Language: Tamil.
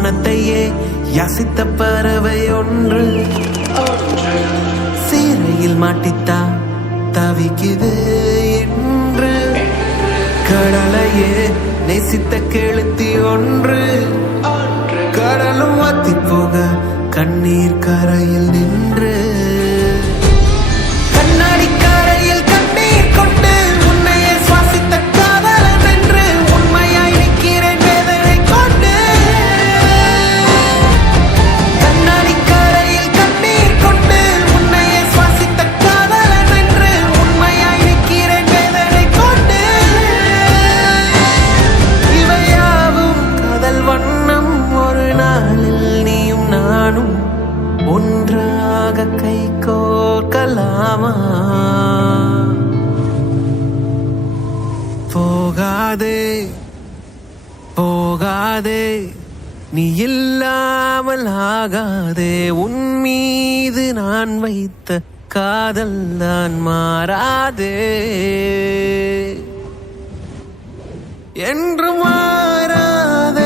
வானத்தையே யாசித்த பறவை ஒன்று சீரையில் மாட்டித்தா தவிக்குது என்று கடலையே நேசித்த கெளுத்தி ஒன்று கடலும் வாத்தி போக கண்ணீர் கரையில் நின்று கண்ணாடி கரையில் கண்ணீர் கொண்டு உன்னையே சுவாசித்த காதலன் என்று உண்மையாய் நிற்கிறேன் வேதனை கொண்டு கண்ணாடி கரையில் கண்ணீர் கொண்டு உன்னையே சுவாசித்த காதலன் என்று உண்மையாய் நிற்கிறேன் வேதனை கொண்டு இவையாவும் காதல் வண்ணம் ஒரு நாளில் நீயும் நானும் ஒன்றாக கை கோர்க்கலாமா போகாதே போகாதே நீ இல்லாமல் ஆகாதே உன் மீது நான் வைத்த காதல் தான் மாறாதே என்று மாறாத